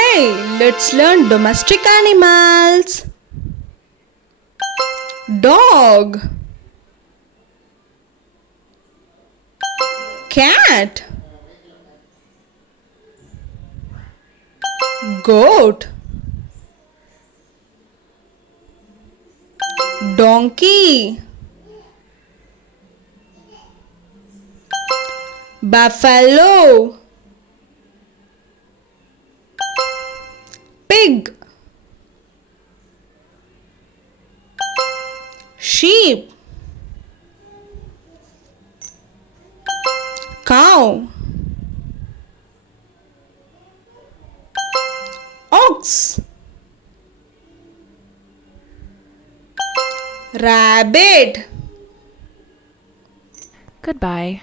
Hey, let's learn domestic animals. Dog, cat, goat, donkey, buffalo, pig, sheep, cow, ox, rabbit. Goodbye.